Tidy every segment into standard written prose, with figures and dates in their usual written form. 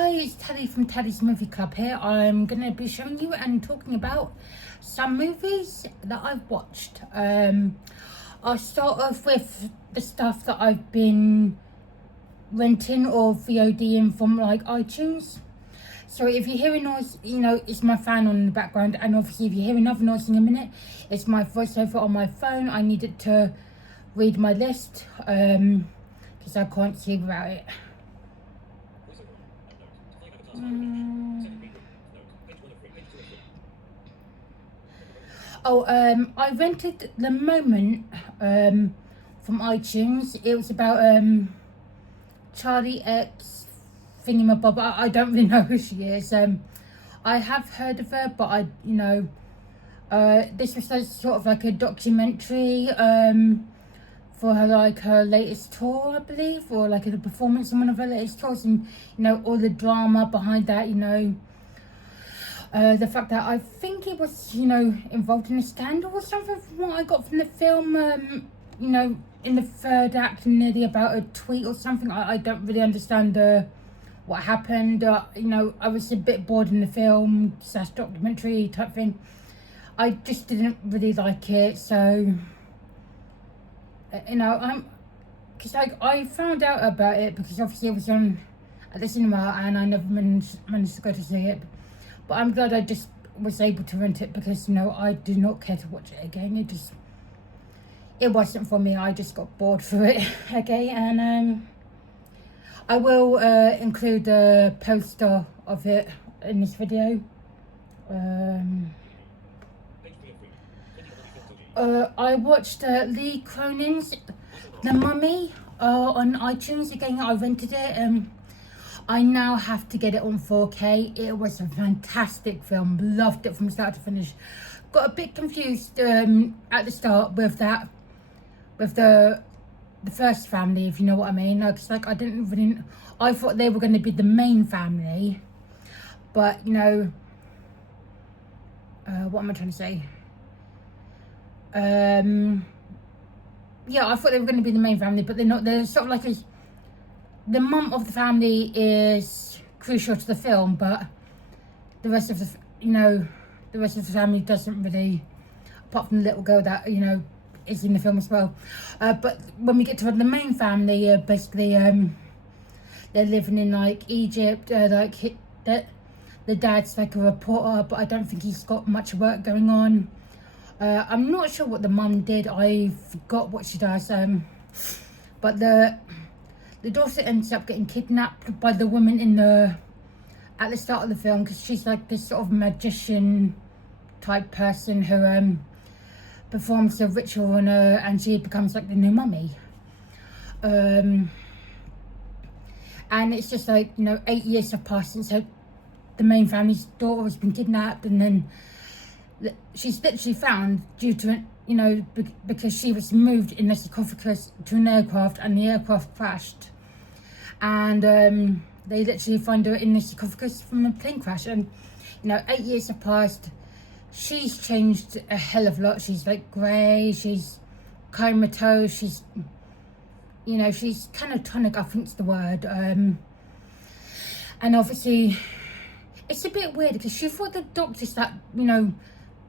Hi, it's Teddy from Teddy's Movie Club here. I'm going to be showing you and talking about some movies that I've watched. I'll start off with the stuff that I've been renting or VODing from like iTunes. So if you hear a noise, it's my fan on in the background, and obviously if you hear another noise in a minute, it's my voiceover on my phone. I needed to read my list because I can't see without it. I rented The Moment from iTunes. It was about Charlie X thingamabob. I don't really know who she is. I have heard of her, but this was sort of like a documentary for her latest tour, I believe, or like a performance in one of her latest tours, and all the drama behind that. The fact that I think he was, involved in a scandal or something from what I got from the film, in the third act, nearly about a tweet or something. I don't really understand what happened. I was a bit bored in the film / documentary type thing. I just didn't really like it, so, because I found out about it because obviously it was on at the cinema and I never managed to go to see it. But I'm glad I just was able to rent it because, I do not care to watch it again. It wasn't for me. I just got bored for it. Okay, and I will include a poster of it in this video. I watched Lee Cronin's The Mummy on iTunes. Again, I rented it. I now have to get it on 4K. It was a fantastic film. Loved it from start to finish. Got a bit confused at the start with the first family, if you know what I mean. Because I thought they were going to be the main family, but what am I trying to say? Yeah, I thought they were going to be the main family, but they're not. They're sort of like the mum of the family is crucial to the film, but the rest of the family doesn't really, apart from the little girl that is in the film as well. But when we get to the main family, basically they're living in like Egypt. The dad's like a reporter, but I don't think he's got much work going on. I'm not sure what the mum did. I forgot what she does. But the daughter ends up getting kidnapped by the woman at the start of the film, because she's like this sort of magician type person who performs a ritual on her, and she becomes like the new mummy. And it's just like 8 years have passed since the main family's daughter has been kidnapped, and then she's literally found due to because she was moved in a sarcophagus to an aircraft, and the aircraft crashed, and they literally find her in the sarcophagus from a plane crash. And 8 years have passed. She's changed a hell of a lot. She's like grey, she's comatose, she's she's catatonic, I think's the word. And obviously it's a bit weird because she thought the doctors that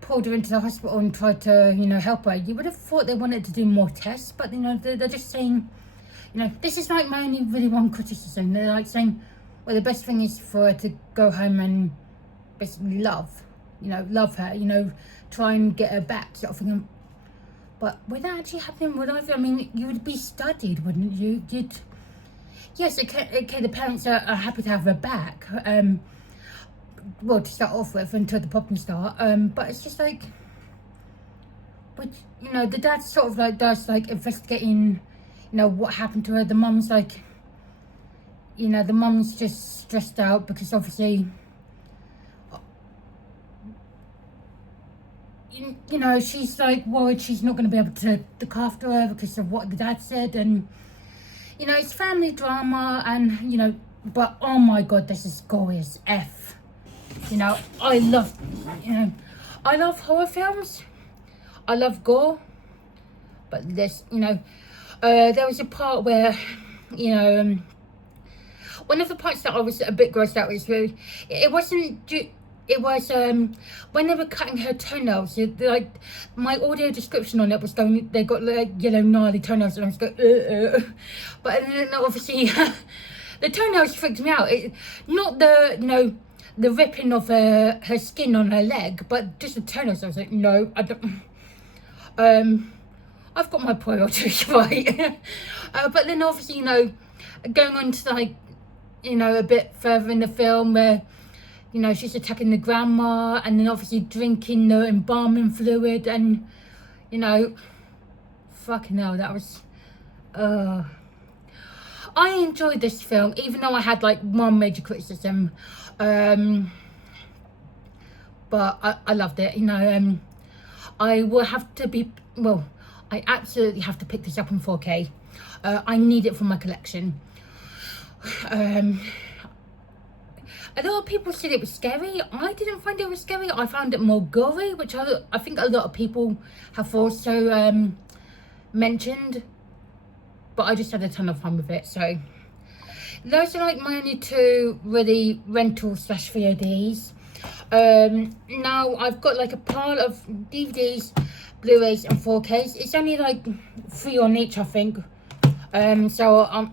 pulled her into the hospital and tried to help her, you would have thought they wanted to do more tests, but they're just saying, this is like my only really one criticism. They're like saying, well, the best thing is for her to go home and basically love her, try and get her back, sort of thing. But would that actually happen? I mean, you would be studied, wouldn't you? Yes, okay, the parents are happy to have her back, well, to start off with, until the problems start, but it's just like, but the dad sort of like does like investigating what happened to her. The mum's like, the mum's just stressed out because obviously she's like worried she's not going to be able to look after her because of what the dad said. And it's family drama, and but oh my god, this is gory as F. I love horror films, I love gore, but this there was a part where one of the parts that I was a bit grossed out was really, it wasn't, it was when they were cutting her toenails, like my audio description on it was going, they got like yellow gnarly toenails, and I was going, but then obviously the toenails freaked me out. Not the, you know, the ripping of her skin on her leg, but just the toenails. I was like, no, I don't. I've got my priorities right. But then obviously, you know, going on to like, you know, a bit further in the film where, you know, she's attacking the grandma and then obviously drinking the embalming fluid, and, you know, fucking hell, that was, I enjoyed this film, even though I had like one major criticism, but I loved it, you know. I will have to be, well, I absolutely have to pick this up in 4K. I need it for my collection. A lot of people said it was scary. I didn't find it was scary. I found it more gory, which I think a lot of people have also mentioned. But I just had a ton of fun with it. So those are like my only two really rental / VODs. Now I've got like a pile of DVDs, Blu-rays and 4Ks. It's only like 3 on each, I think. So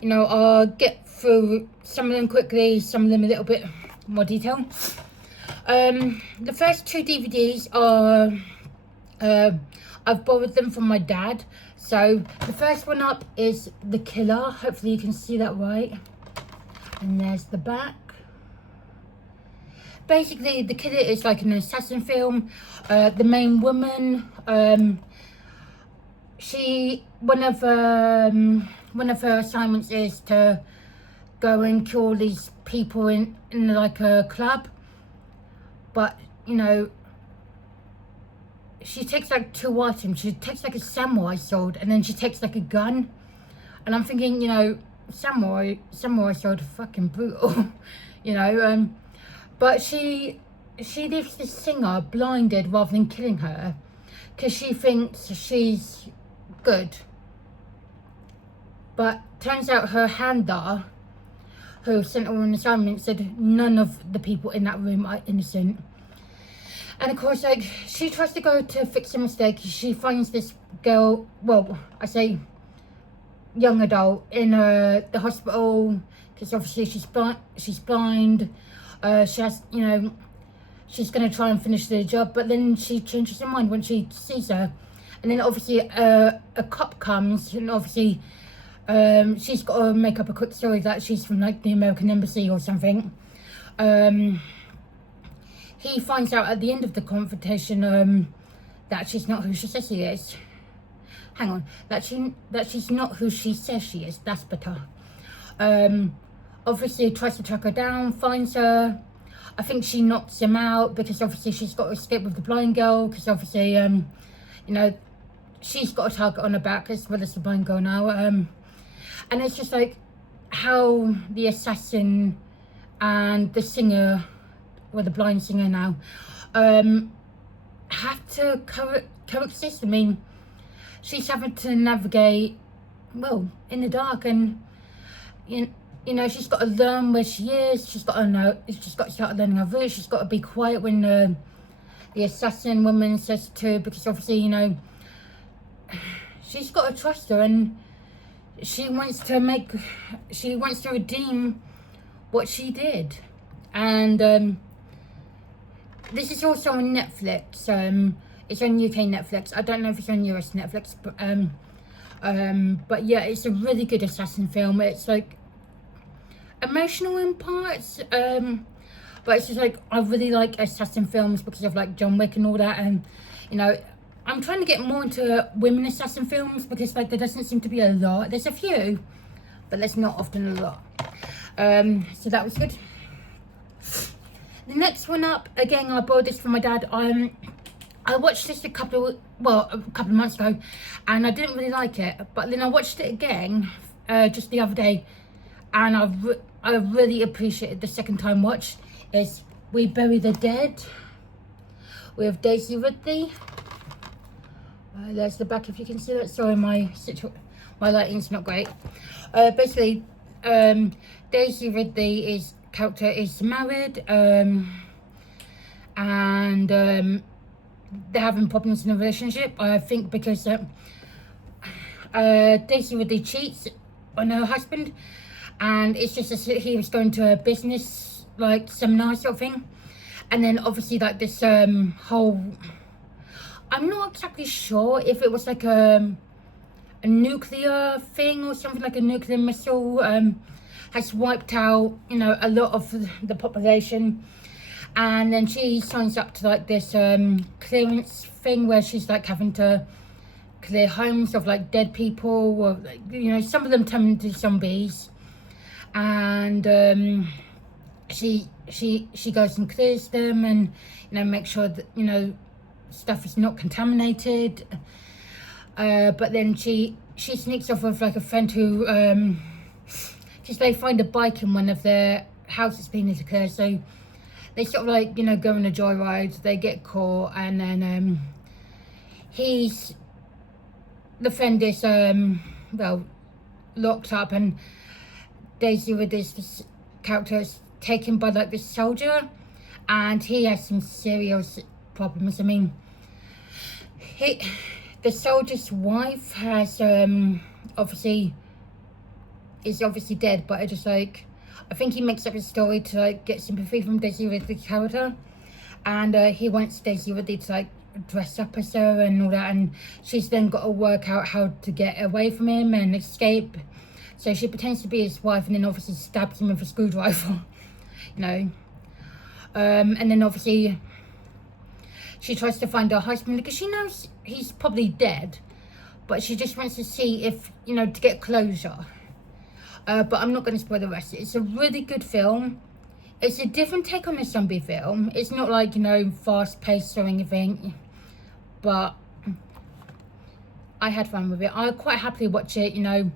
you know, I'll get through some of them quickly, some of them a little bit more detail. The first 2 DVDs are, I've borrowed them from my dad. So the first one up is The Killer. Hopefully you can see that right. And there's the back. Basically, The Killer is like an assassin film. The main woman, one of her assignments is to go and kill these people in like a club. But, you know, she takes like 2 items. She takes like a samurai sword, and then she takes like a gun. And I'm thinking, you know, samurai sword, fucking brutal, you know. But she leaves this singer blinded rather than killing her, because she thinks she's good. But turns out her handler, who sent her on an assignment, said none of the people in that room are innocent. And of course, like, she tries to go to fix a mistake. She finds this girl, well, I say young adult, in the hospital, because obviously she's blind. She has, you know, she's going to try and finish the job, but then she changes her mind when she sees her. And then obviously a cop comes, and obviously she's got to make up a quick story that she's from like the American Embassy or something. He finds out at the end of the confrontation that she's not who she says she is. Hang on, that she's not who she says she is. That's better. Obviously tries to track her down, finds her. I think she knocks him out because obviously she's got to escape with the blind girl, because obviously you know, she's got a target on her back as well as the blind girl now. And it's just like how the assassin and the singer, or the blind singer now, have to coexist. I mean, she's having to navigate, well, in the dark, and you know, she's got to learn where she is. She's got to start learning her route. She's got to be quiet when the assassin woman says to, because obviously, you know, she's got to trust her, and she wants to redeem what she did. And this is also on Netflix. It's on UK Netflix. I don't know if it's on US Netflix, but yeah, it's a really good assassin film. It's like emotional in parts, but it's just like, I really like assassin films because of like John Wick and all that. And you know, I'm trying to get more into women assassin films, because like there doesn't seem to be a lot. There's a few, but there's not often a lot. So that was good. The next one up, again, I borrowed this from my dad. I watched this a couple of months ago, and I didn't really like it. But then I watched it again just the other day, and I really appreciated the second time watch. Is We Bury the Dead with Daisy Ridley. There's the back, if you can see that. Sorry, my lighting's not great. Basically, Daisy Ridley's character is married, and they're having problems in a relationship. I think because Daisy Ridley cheats on her husband, and it's just as he was going to a business like seminar sort of thing, and then obviously like this whole, I'm not exactly sure if it was like a nuclear thing or something, like a nuclear missile has wiped out, you know, a lot of the population, and then she signs up to like this clearance thing where she's like having to clear homes of like dead people, or like, you know, some of them turn into zombies, and she goes and clears them, and you know, make sure that, you know, stuff is not contaminated. But then she sneaks off with like a friend who just they find a bike in one of their houses being declared, so they sort of like, you know, go on a joyride, they get caught, and then the friend is well, locked up, and Daisy with this character is taken by like this soldier, and he has some serious problems. I mean, the soldier's wife has is obviously dead, but I just like, I think he makes up his story to like get sympathy from Daisy Ridley's character, and he wants Daisy Ridley to like dress up as her and all that, and she's then got to work out how to get away from him and escape. So she pretends to be his wife, and then obviously stabs him with a screwdriver, you know. And then obviously she tries to find her husband because she knows he's probably dead, but she just wants to see if, you know, to get closure. But I'm not going to spoil the rest. It's a really good film. It's a different take on a zombie film. It's not like, you know, fast paced or anything, but I had fun with it. I'll quite happily watch it, you know,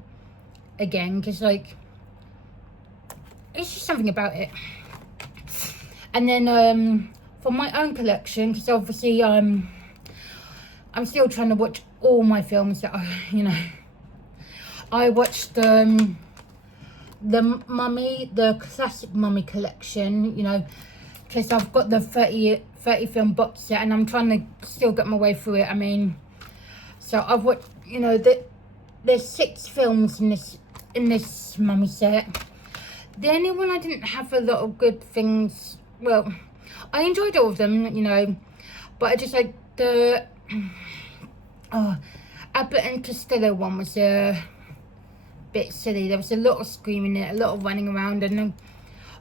again, because like, it's just something about it. And then for my own collection, because obviously I'm still trying to watch all my films that you know, I watched the Mummy, the classic Mummy collection, you know, because I've got the 30 film box set, and I'm trying to still get my way through it. I mean, so I've watched, you know, there's 6 films in this Mummy set. The only one I didn't have a lot of good things, well, I enjoyed all of them, you know, but I just like the Abbott and Costello one was a bit silly. There was a lot of screaming in it, a lot of running around, and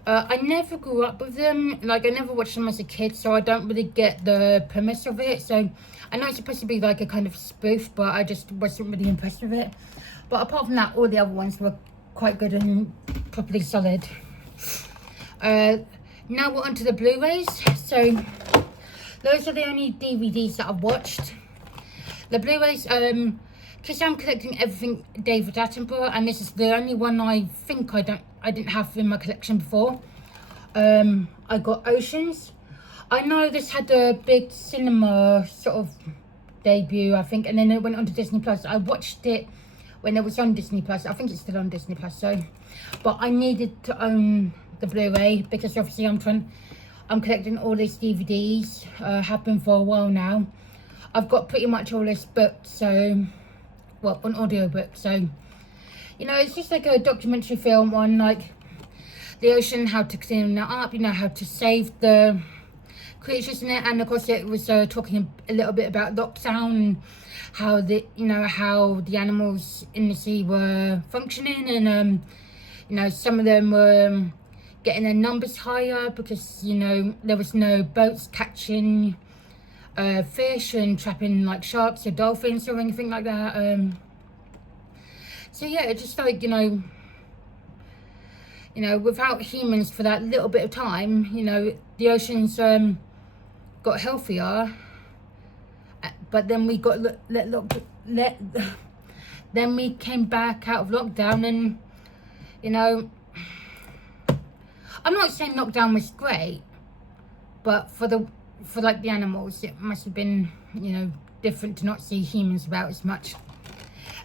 I never grew up with them. Like, I never watched them as a kid, so I don't really get the premise of it. So I know it's supposed to be like a kind of spoof, but I just wasn't really impressed with it. But apart from that, all the other ones were quite good and properly solid. Now we're on to the Blu-rays. So those are the only DVDs that I've watched. The Blu-rays, because I'm collecting everything David Attenborough, and this is the only one I think I didn't have in my collection before. I got Oceans. I know this had a big cinema sort of debut, I think, and then it went on to Disney Plus. I watched it when it was on Disney Plus. I think it's still on Disney Plus. So, but I needed to own the Blu-ray because obviously I'm collecting all these DVDs. Have been for a while now. I've got pretty much all this booked, so, well, an audiobook, so, you know, it's just like a documentary film on, like, the ocean, how to clean it up, you know, how to save the creatures in it, and of course it was talking a little bit about lockdown, and how how the animals in the sea were functioning, and, you know, some of them were getting their numbers higher because, you know, there was no boats catching fish and trapping like sharks or dolphins or anything like that. So yeah, it's just like, you know, without humans for that little bit of time, you know, the oceans got healthier, but then we got then we came back out of lockdown, and, you know, I'm not saying lockdown was great, but for like the animals, it must have been, you know, different to not see humans about as much.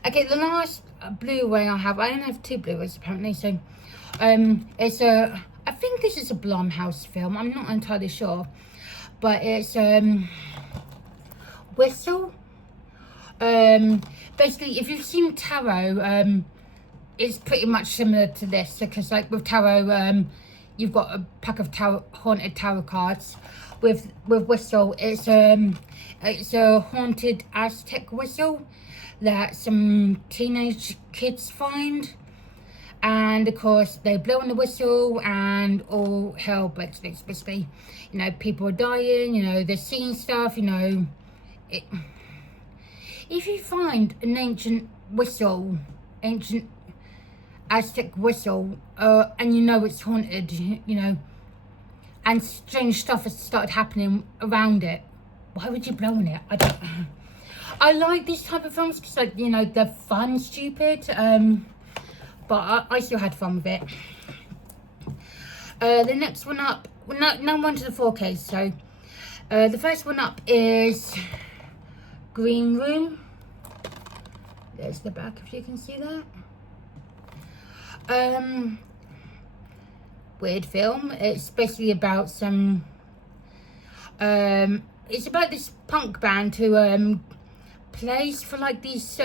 Okay, the last Blu-ray I only have 2 Blu-rays apparently, so it's I think this is a Blumhouse film, I'm not entirely sure, but it's Whistle. Basically, if you've seen Tarot, it's pretty much similar to this, because like with Tarot, you've got a pack of haunted tarot cards. With Whistle, it's a haunted Aztec whistle that some teenage kids find, and of course they blow on the whistle and all hell breaks loose. Basically, you know, people are dying, you know, they're seeing stuff, you know. If you find an ancient Aztec whistle, and you know it's haunted, you know, and strange stuff has started happening around it, why would you blow on it? I don't. I like these type of films because, like, you know, they're fun, stupid, but I still had fun with it. The next one up, now on to the 4K. So, the first one up is Green Room. There's the back, if you can see that. Weird film. It's basically about some it's about this punk band who plays for like these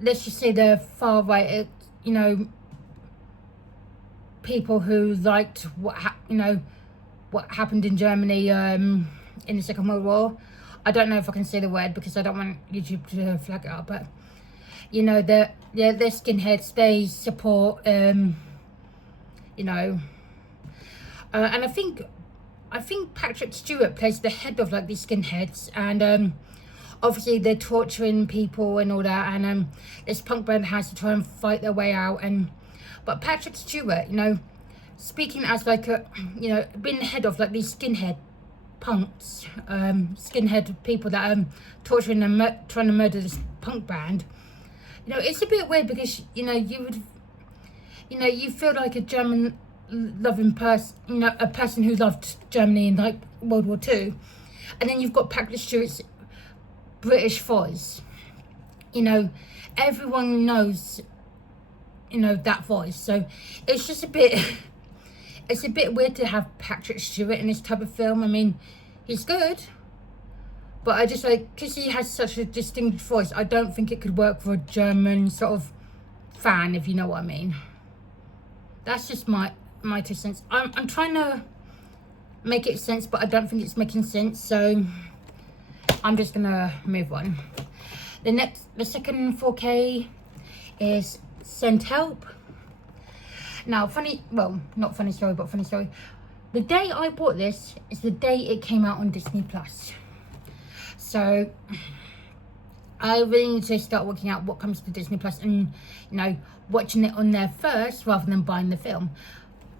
let's just say the far right, you know, people who liked what happened in Germany in the Second World War. I don't know if I can say the word because I don't want YouTube to flag it up, but you know, they're skinheads. They support, you know, and I think Patrick Stewart plays the head of like these skinheads, and obviously they're torturing people and all that, and this punk band has to try and fight their way out. But Patrick Stewart, you know, speaking as like a, you know, being the head of like these skinhead punks, skinhead people that are torturing and trying to murder this punk band. You know, it's a bit weird because, you know, you feel like a German loving person, you know, a person who loved Germany in like World War II, and then you've got Patrick Stewart's British voice. You know, everyone knows, you know, that voice, so it's just a bit it's a bit weird to have Patrick Stewart in this type of film. I mean, he's good, but I just like, because he has such a distinct voice, I don't think it could work for a German sort of fan, if you know what I mean. That's just my 2 cents. I'm trying to make it sense, but I don't think it's making sense, so I'm just gonna move on. The second 4K is Send Help. Now, not funny story, but funny story. The day I bought this is the day it came out on Disney Plus. So I really need to start working out what comes to Disney Plus and, you know, watching it on there first rather than buying the film.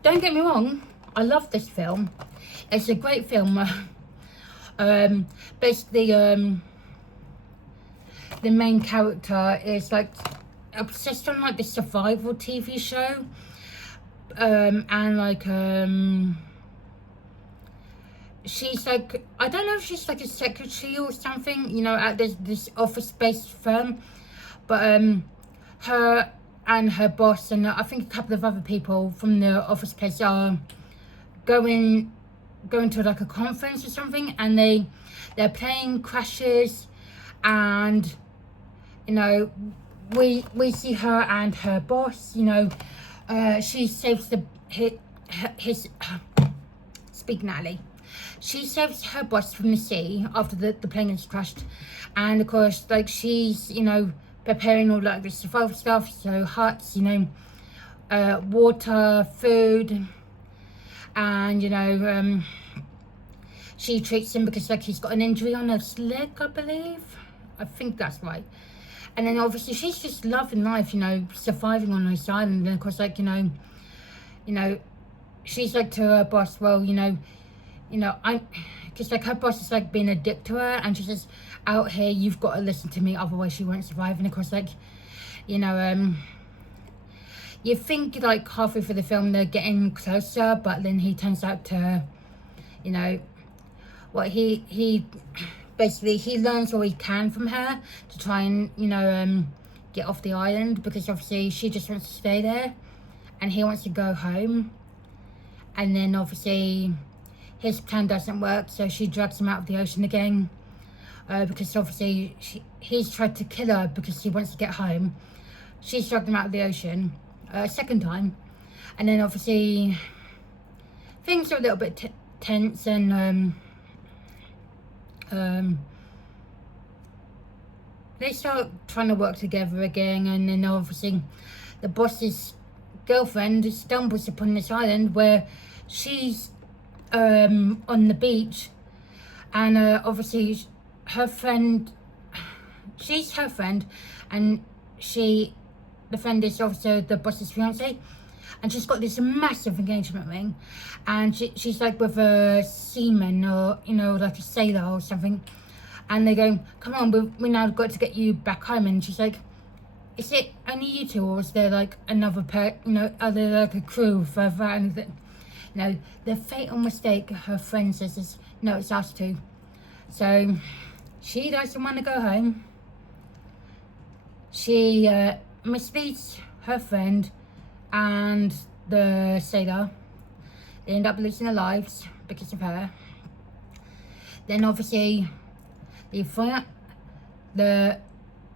Don't get me wrong, I love this film. It's a great film. Basically, the main character is like obsessed on like this survival TV show, and like she's like, I don't know if she's like a secretary or something, you know, at this office-based firm, but her and her boss and I think a couple of other people from the office place are going to like a conference or something, and their plane crashes, and you know, we see her and her boss, you know, she saves speak Natalie. She saves her boss from the sea after the plane has crashed, and of course, like, she's, you know, preparing all like the survival stuff, so huts, you know, water, food, and you know, she treats him because like he's got an injury on his leg, I believe. I think that's right. And then obviously she's just loving life, you know, surviving on this island, and of course, like, you know, she's like to her boss, well, you know, because like her boss is like being a dick to her, and she says, out here you've got to listen to me, otherwise she won't survive. And of course, like, you know, you think like halfway through the film they're getting closer, but then he turns out to, you know, what he basically he learns all he can from her to try and, you know, get off the island, because obviously she just wants to stay there and he wants to go home. And then obviously his plan doesn't work, so she drags him out of the ocean again, because obviously he's tried to kill her because he wants to get home. She's dragged him out of the ocean a second time, and then obviously things are a little bit tense, and they start trying to work together again. And then obviously the boss's girlfriend stumbles upon this island where she's on the beach, and obviously her friend, she's her friend, and the friend is also the boss's fiance, and she's got this massive engagement ring, and she's like with a seaman, or, you know, like a sailor or something, and they go, come on, we now got to get you back home. And she's like, is it only you two, or is there like another you know, other like a crew further? And no, the fatal mistake, her friend says, is no, it's us two. So she doesn't want to go home. She misleads her friend and the sailor. They end up losing their lives because of her. Then obviously the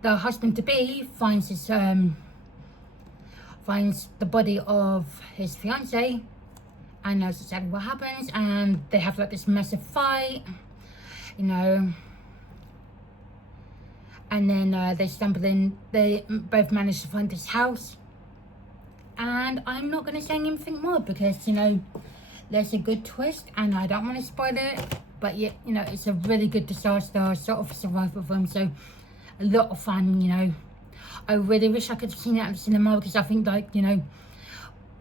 husband-to-be finds the body of his fiance and knows exactly what happens, and they have like this massive fight, you know, and then they stumble in, they both manage to find this house. And I'm not going to say anything more because, you know, there's a good twist and I don't want to spoil it, but yeah, you know, it's a really good disaster sort of survival film, so a lot of fun, you know. I really wish I could have seen it at the cinema, because I think, like, you know,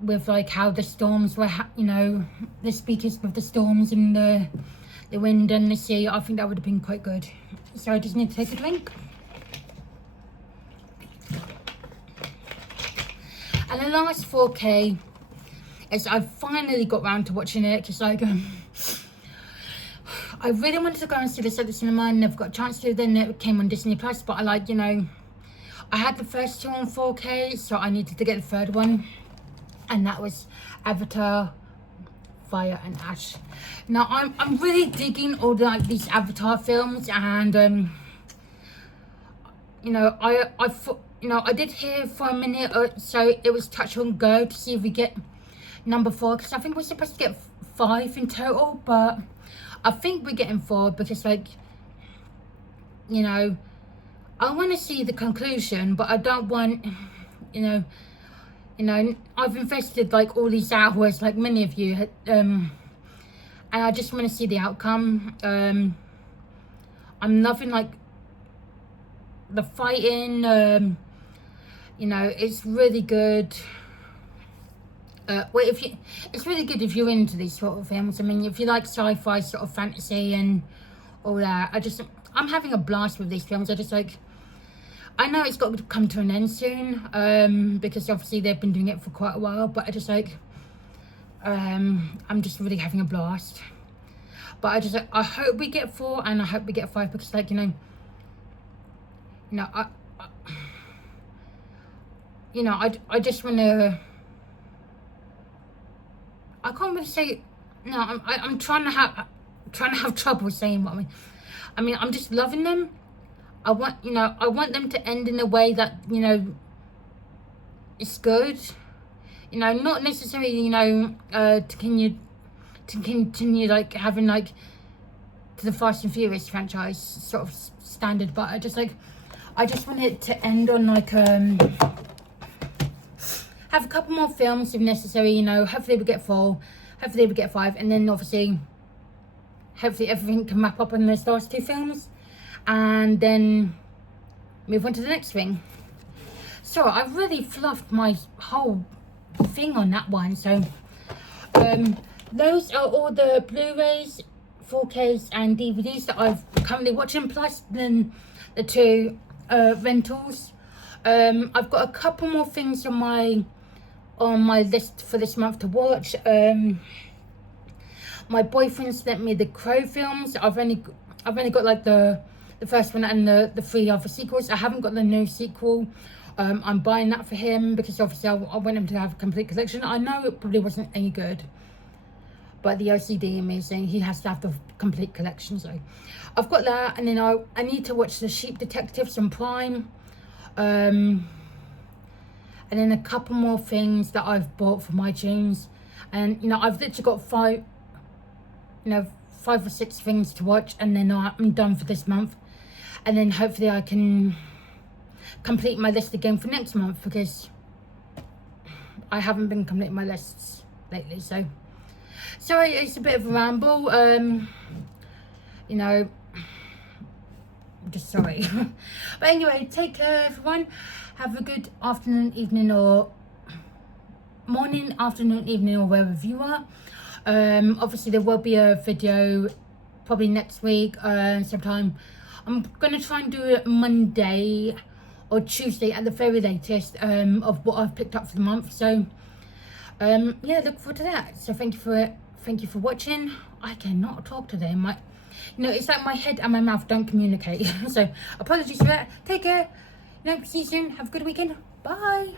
with like how the storms were, you know, the speakers with the storms and the wind and the sea, I think that would have been quite good. So I just need to take a drink. And the last 4K is I finally got round to watching it, because like I really wanted to go and see this at the cinema and never got a chance to. Then it came on Disney Plus, but I, like, you know, I had the first two on 4K, so I needed to get the third one, and that was Avatar Fire and Ash. Now I'm really digging all the, like, these Avatar films, and you know, I did hear for a minute or so it was touch and go to see if we get number 4, because I think we're supposed to get 5 in total, but I think we're getting 4 because, like, you know, I want to see the conclusion, but I don't want, you know, I've invested like all these hours, like many of you, and I just want to see the outcome. I'm loving, like, the fighting, you know, it's really good. Well, it's really good if you're into these sort of films. I mean, if you like sci-fi sort of fantasy and all that, I'm having a blast with these films. I know it's got to come to an end soon, because obviously they've been doing it for quite a while, but I'm just really having a blast. But I hope we get 4 and I hope we get 5, because, like, you know, I just want to, I can't really say, no, I'm trying to have trouble saying what I mean, I'm just loving them. I want them to end in a way that, you know, it's good. You know, not necessarily, you know, to continue like having like to the Fast and Furious franchise sort of standard, but I just want it to end on like have a couple more films if necessary, you know. Hopefully we get 4, hopefully we get 5, and then obviously hopefully everything can wrap up in those last 2 films, and then move on to the next thing. So I really fluffed my whole thing on that one. So those are all the Blu-rays, 4Ks and DVDs that I've currently watching, plus then the 2 rentals. I've got a couple more things on my list for this month to watch. My boyfriend sent me the Crow films. I've only got like the first one and the 3 other sequels. I haven't got the new sequel. I'm buying that for him because obviously I want him to have a complete collection. I know it probably wasn't any good, but the OCD in me is saying he has to have the complete collection. So I've got that, and then I need to watch The Sheep Detectives on Prime. And then a couple more things that I've bought from iTunes. And, you know, I've literally got 5 or 6 things to watch, and then I'm done for this month. And then hopefully I can complete my list again for next month, because I haven't been completing my lists lately. So sorry, it's a bit of a ramble. You know, I'm just sorry. But anyway, take care everyone. Have a good afternoon, evening, or morning, afternoon, evening, or wherever you are. Obviously there will be a video probably next week sometime. I'm gonna try and do it Monday or Tuesday at the very latest, of what I've picked up for the month. So yeah, look forward to that. So thank you for watching. I cannot talk today. It's like my head and my mouth don't communicate. So apologies for that. Take care. See you soon. Have a good weekend. Bye.